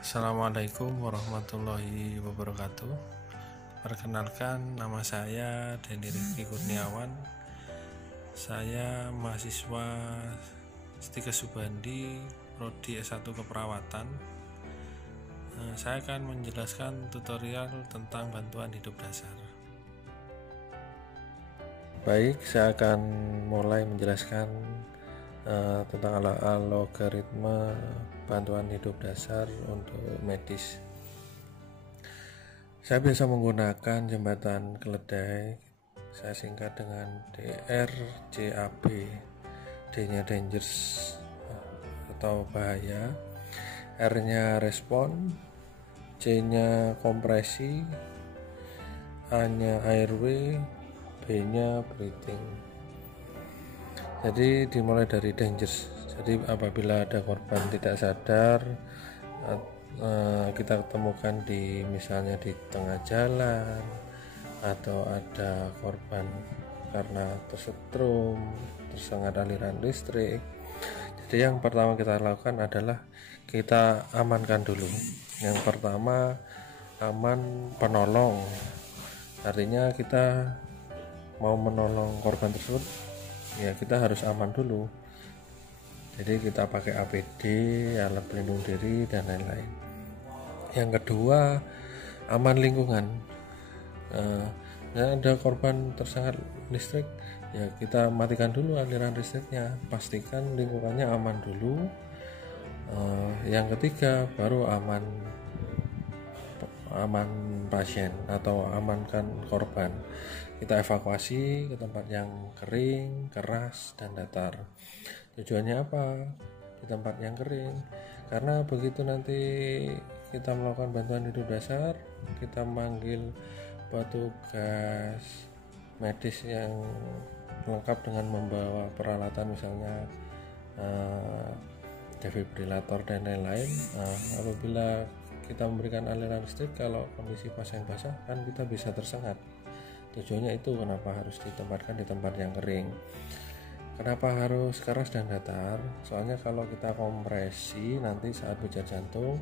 Assalamualaikum warahmatullahi wabarakatuh. Perkenalkan, nama saya Denny Rizky Kurniawan. Saya mahasiswa Setika Subandi, Prodi S1 Keperawatan. Saya akan menjelaskan tutorial tentang bantuan hidup dasar. Baik, saya akan mulai menjelaskan tentang algoritma bantuan hidup dasar untuk medis. Saya biasa menggunakan jembatan keledai, saya singkat dengan DRJAB. D-nya dangerous atau bahaya, R-nya respon, C-nya kompresi, A-nya airway, B-nya breathing. Jadi dimulai dari dangerous. Jadi apabila ada korban tidak sadar, kita temukan misalnya di tengah jalan, atau ada korban karena tersetrum, tersengat aliran listrik. Jadi yang pertama kita lakukan adalah kita amankan dulu. Yang pertama, aman penolong. Artinya kita mau menolong korban tersebut, ya kita harus aman dulu. Jadi kita pakai APD, alat pelindung diri dan lain-lain. Yang kedua, aman lingkungan. Ada korban tersengat listrik, ya kita matikan dulu aliran listriknya, pastikan lingkungannya aman dulu. Yang ketiga, baru aman pasien atau amankan korban. Kita evakuasi ke tempat yang kering, keras, dan datar. Tujuannya apa? Di tempat yang kering, karena begitu nanti kita melakukan bantuan hidup dasar, kita manggil petugas medis yang lengkap dengan membawa peralatan, misalnya defibrilator dan lain-lain. Apabila kita memberikan aliran listrik, kalau kondisi pasien basah kan kita bisa tersengat. Tujuannya itu kenapa harus ditempatkan di tempat yang kering. Kenapa harus keras dan datar? Soalnya kalau kita kompresi nanti saat pijat jantung,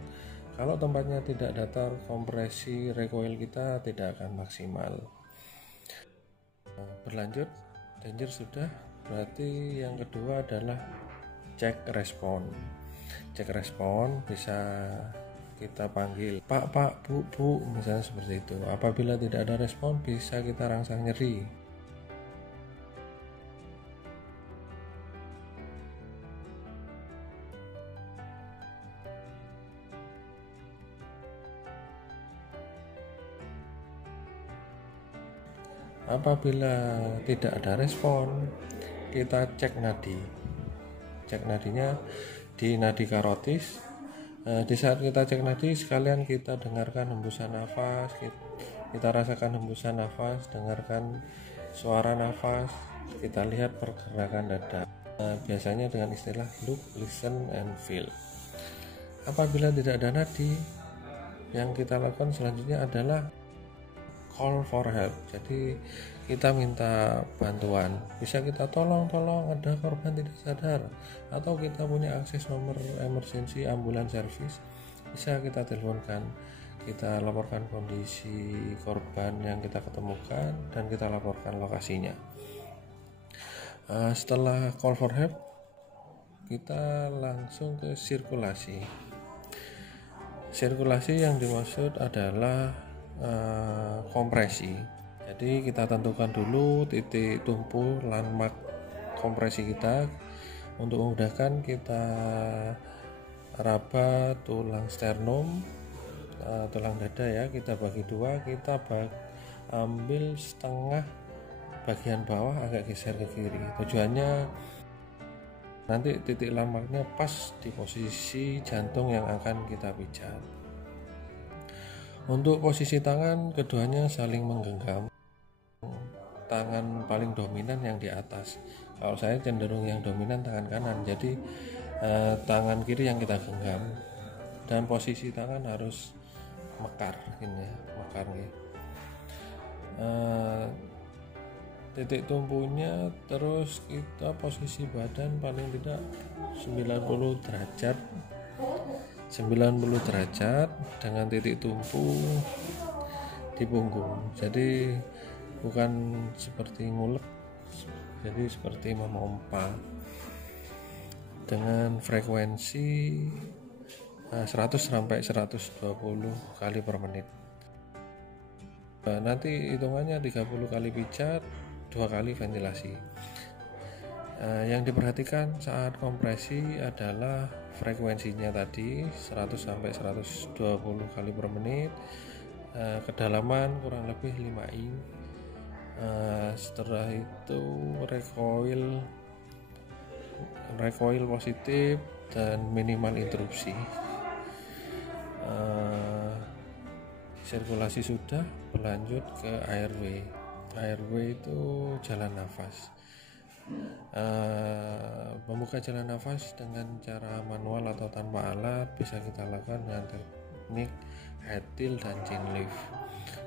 kalau tempatnya tidak datar, kompresi recoil kita tidak akan maksimal. Berlanjut, danger sudah, berarti yang kedua adalah cek respon. Cek respon bisa kita panggil Pak, Bu, misalnya seperti itu. Apabila tidak ada respon, bisa kita rangsang nyeri. Apabila tidak ada respon, kita cek nadi. Cek nadinya di nadi karotis. Di saat kita cek nadi, sekalian kita dengarkan hembusan nafas, kita rasakan hembusan nafas, dengarkan suara nafas, kita lihat pergerakan dada. Biasanya dengan istilah look, listen, and feel. Apabila tidak ada nadi, yang kita lakukan selanjutnya adalah call for help. Jadi kita minta bantuan, bisa kita tolong ada korban tidak sadar, atau kita punya akses nomor emergency ambulans service, bisa kita teleponkan, kita laporkan kondisi korban yang kita ketemukan dan kita laporkan lokasinya. Setelah call for help, kita langsung ke sirkulasi. Sirkulasi yang dimaksud adalah kompresi. Jadi kita tentukan dulu titik tumpu landmark kompresi kita. Untuk memudahkan, kita raba tulang sternum, tulang dada ya, kita bagi dua, kita ambil setengah bagian bawah, agak geser ke kiri. Tujuannya nanti titik landmarknya pas di posisi jantung yang akan kita pijat. Untuk posisi tangan, keduanya saling menggenggam. Tangan paling dominan yang di atas. Kalau saya cenderung yang dominan tangan kanan, jadi tangan kiri yang kita genggam. Dan posisi tangan harus mekar, ini ya, mekar nih. Titik tumpunya, terus kita posisi badan paling tidak 90 derajat 90 derajat dengan titik tumpu di punggung. Jadi bukan seperti ngulek, jadi seperti memompa dengan frekuensi 100 sampai 120 kali per menit. Nanti hitungannya 30 kali pijat, 2 kali ventilasi. Yang diperhatikan saat kompresi adalah frekuensinya tadi 100 sampai 120 kali per menit, kedalaman kurang lebih 5 in. Setelah itu recoil positif dan minimal interupsi. Sirkulasi sudah, berlanjut ke airway. Airway itu jalan nafas. Membuka jalan nafas dengan cara manual atau tanpa alat bisa kita lakukan dengan teknik head tilt dan chin lift.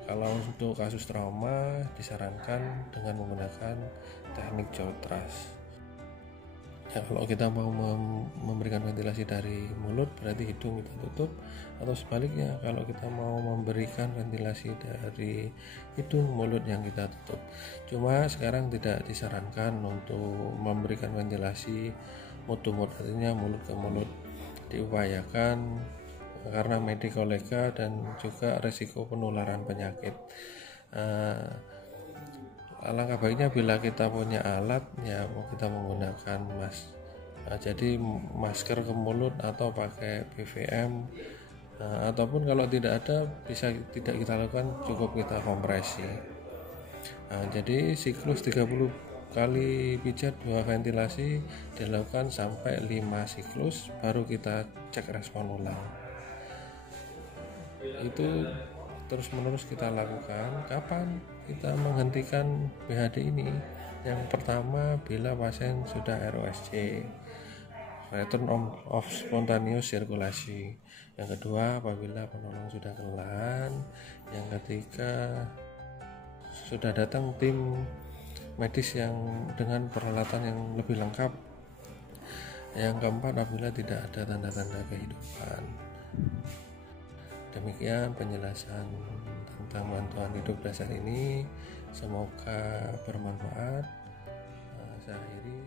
Kalau untuk kasus trauma disarankan dengan menggunakan teknik jaw thrust. Ya, kalau kita mau memberikan ventilasi dari mulut berarti hidung kita tutup, atau sebaliknya kalau kita mau memberikan ventilasi dari hidung mulut yang kita tutup. Cuma sekarang tidak disarankan untuk memberikan ventilasi mouth to mouth, artinya mulut ke mulut. Diupayakan karena mediko lega dan juga resiko penularan penyakit. Alangkah baiknya bila kita punya alat ya kita menggunakan jadi masker ke mulut atau pakai PVM, ataupun kalau tidak ada bisa tidak kita lakukan, cukup kita kompresi. Jadi siklus 30 kali pijat 2 ventilasi dilakukan sampai 5 siklus, baru kita cek respon ulang. Itu terus menerus kita lakukan. Kapan kita menghentikan BHD ini? Yang pertama, bila pasien sudah ROSC, return of spontaneous circulation. Yang kedua, apabila penolong sudah kelelahan. Yang ketiga, sudah datang tim medis yang dengan peralatan yang lebih lengkap. Yang keempat, apabila tidak ada tanda-tanda kehidupan. Demikian penjelasan tentang bantuan hidup dasar ini, semoga bermanfaat. Saya akhiri.